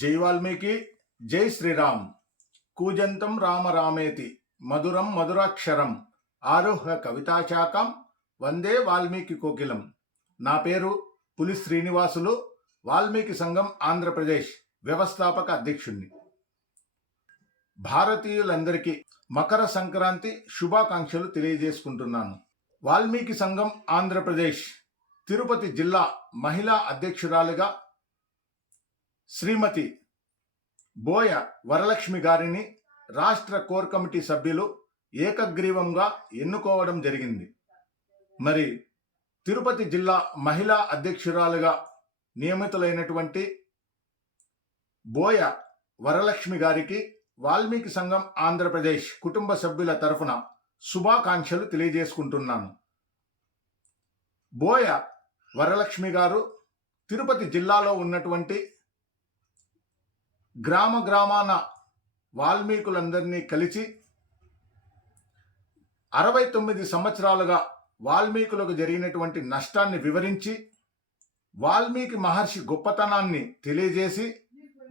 జై వాల్మీకి, జై శ్రీరామ్. కూజంతం రామ రామేతి మధురం మధురాక్షరం ఆరుహ్య కవితాశాఖం వందే వాల్మీకి కోకిలం. నా పేరు పులి శ్రీనివాసులు, వాల్మీకి సంఘం ఆంధ్రప్రదేశ్ వ్యవస్థాపక అధ్యక్షుణ్ణి. భారతీయులందరికీ మకర సంక్రాంతి శుభాకాంక్షలు తెలియజేసుకుంటున్నాను. వాల్మీకి సంఘం ఆంధ్రప్రదేశ్ తిరుపతి జిల్లా మహిళా అధ్యక్షురాలిగా శ్రీమతి బోయ వరలక్ష్మి గారిని రాష్ట్ర కోర్ కమిటీ సభ్యులు ఏకగ్రీవంగా ఎన్నుకోవడం జరిగింది. మరి తిరుపతి జిల్లా మహిళా అధ్యక్షురాలుగా నియమితులైనటువంటి బోయ వరలక్ష్మి గారికి వాల్మీకి సంఘం ఆంధ్రప్రదేశ్ కుటుంబ సభ్యుల తరఫున శుభాకాంక్షలు తెలియజేసుకుంటున్నాను. బోయ వరలక్ష్మి గారు తిరుపతి జిల్లాలో ఉన్నటువంటి గ్రామాన వాల్మీకులందరినీ కలిసి 69 సంవత్సరాలుగా వాల్మీకులకు జరిగినటువంటి నష్టాన్ని వివరించి వాల్మీకి మహర్షి గొప్పతనాన్ని తెలియజేసి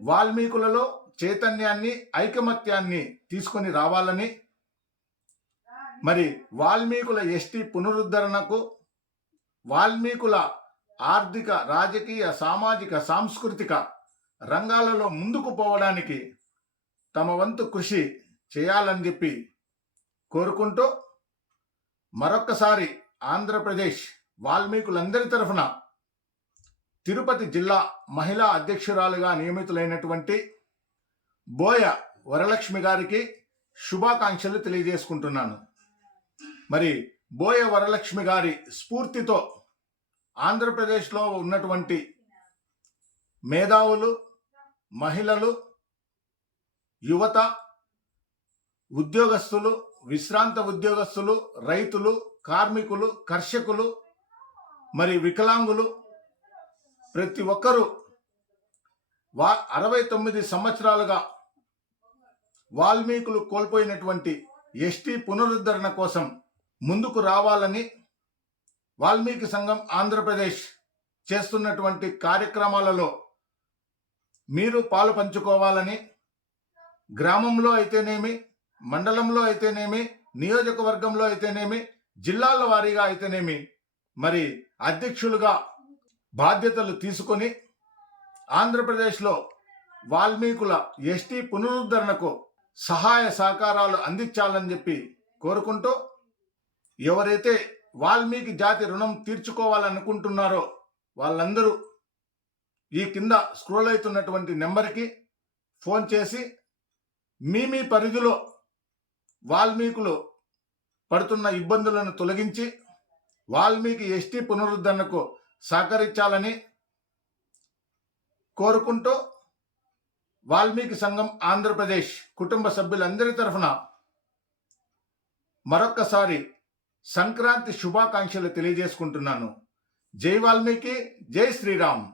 వాల్మీకులలో చైతన్యాన్ని, ఐకమత్యాన్ని తీసుకొని రావాలని, మరి వాల్మీకుల ఎస్టీ పునరుద్ధరణకు, వాల్మీకుల ఆర్థిక, రాజకీయ, సామాజిక, సాంస్కృతిక రంగాలలో ముందుకు పోవడానికి తమ వంతు కృషి చేయాలని చెప్పి కోరుకుంటూ మరొక్కసారి ఆంధ్రప్రదేశ్ వాల్మీకులందరి తరఫున తిరుపతి జిల్లా మహిళా అధ్యక్షురాలుగా నియమితులైనటువంటి బోయ వరలక్ష్మి గారికి శుభాకాంక్షలు తెలియజేసుకుంటున్నాను. మరి బోయ వరలక్ష్మి గారి స్ఫూర్తితో ఆంధ్రప్రదేశ్లో ఉన్నటువంటి మేధావులు, మహిళలు, యువత, ఉద్యోగస్తులు, విశ్రాంత ఉద్యోగస్తులు, రైతులు, కార్మికులు, కర్షకులు, మరి వికలాంగులు, ప్రతి ఒక్కరూ 69 సంవత్సరాలుగా వాల్మీకులు కోల్పోయినటువంటి ఎస్టీ పునరుద్ధరణ కోసం ముందుకు రావాలని వాల్మీకి సంఘం ఆంధ్రప్రదేశ్ చేస్తున్నటువంటి కార్యక్రమాలలో మీరు పాలు పంచుకోవాలని, గ్రామంలో అయితేనేమి, మండలంలో అయితేనేమి, నియోజకవర్గంలో అయితేనేమి, జిల్లాల వారీగా అయితేనేమి, మరి అధ్యక్షులుగా బాధ్యతలు తీసుకొని ఆంధ్రప్రదేశ్లో వాల్మీకుల ఎస్టీ పునరుద్ధరణకు సహాయ సహకారాలు అందించాలని చెప్పి కోరుకుంటూ, ఎవరైతే వాల్మీకి జాతి రుణం తీర్చుకోవాలనుకుంటున్నారో వాళ్ళందరూ ఈ కింద స్క్రోల్ అవుతున్నటువంటి నెంబర్కి ఫోన్ చేసి మీ పరిధిలో వాల్మీకులు పడుతున్న ఇబ్బందులను తొలగించి వాల్మీకి ఎస్టీ పునరుద్ధరణకు సహకరించాలని కోరుకుంటూ వాల్మీకి సంఘం ఆంధ్రప్రదేశ్ కుటుంబ సభ్యులందరి తరఫున మరొక్కసారి సంక్రాంతి శుభాకాంక్షలు తెలియజేసుకుంటున్నాను. జై వాల్మీకి, జై శ్రీరామ్.